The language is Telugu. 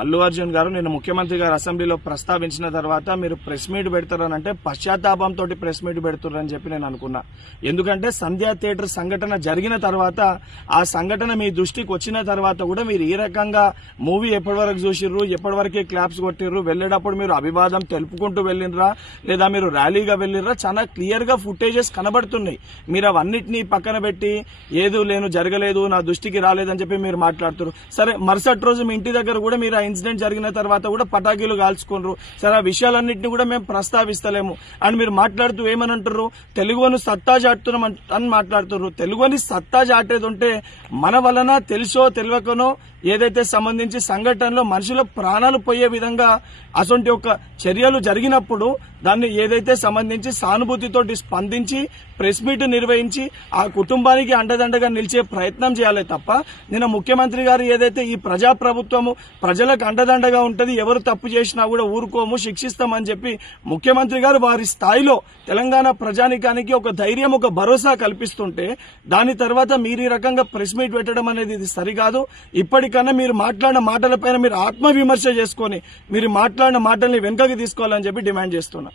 అల్లు అర్జున్ గారు నిన్న ముఖ్యమంత్రి గారు అసెంబ్లీలో ప్రస్తావించిన తర్వాత మీరు ప్రెస్ మీట్ పెడతారనంటే పశ్చాత్తాపంతో ప్రెస్ మీట్ పెడుతున్నారని చెప్పి నేను అనుకున్నా. ఎందుకంటే సంధ్యా థియేటర్ సంఘటన జరిగిన తర్వాత ఆ సంఘటన మీ దృష్టికి వచ్చిన తర్వాత కూడా మీరు ఈ రకంగా మూవీ ఎప్పటి వరకు చూసిర్రు, ఎప్పటి వరకే క్లాప్స్ కొట్టిర్రు, వెళ్లేటప్పుడు మీరు అభివాదం తెలుపుకుంటూ వెళ్ళినరా లేదా మీరు ర్యాలీగా వెళ్ళినరా, చాలా క్లియర్ గా ఫుటేజెస్ కనబడుతున్నాయి. మీరు అవన్నిటినీ పక్కన పెట్టి ఏదో లేను జరగలేదు నా దృష్టికి రాలేదని చెప్పి మీరు మాట్లాడుతున్నారు. సరే, మరుసటి రోజు మీ ఇంటి దగ్గర కూడా మీరు ఇన్సిడెంట్ జరిగిన తర్వాత కూడా పటాకీలు కాల్చుకున్నారు. సరే, ఆ విషయాలన్నింటినీ కూడా మేము ప్రస్తావిస్తలేము అని మీరు మాట్లాడుతూ ఏమని అంటారు, తెలుగును సత్తా చాటుతున్నాం అని మాట్లాడుతున్నారు. తెలుగుని సత్తా చాటేది ఉంటే మన వలన తెలుసో తెలియకనో ఏదైతే సంబంధించి సంఘటనలో మనుషుల ప్రాణాలు పోయే విధంగా అసొంటి ఒక చర్యలు జరిగినప్పుడు దాన్ని ఏదైతే సంబంధించి సానుభూతితోటి స్పందించి ప్రెస్ మీట్ నిర్వహించి ఆ కుటుంబానికి అండదండగా నిలిచే ప్రయత్నం చేయాలి తప్ప నిన్న ముఖ్యమంత్రి గారు ఏదైతే ఈ ప్రజాప్రభుత్వము ప్రజలకు అండదండగా ఉంటది, ఎవరు తప్పు చేసినా కూడా ఊరుకోము శిక్షిస్తామని చెప్పి ముఖ్యమంత్రి గారు వారి స్థాయిలో తెలంగాణ ప్రజానికానికి ఒక ధైర్యం ఒక భరోసా కల్పిస్తుంటే దాని తర్వాత మీరు ఈ రకంగా ప్రెస్ మీట్ పెట్టడం అనేది ఇది సరికాదు. ఇప్పటికన్నా మీరు మాట్లాడిన మాటలపైన మీరు ఆత్మవిమర్శ చేసుకుని మీరు మాట్లాడిన మాటల్ని వెనుకకి తీసుకోవాలని చెప్పి డిమాండ్ చేస్తున్నా.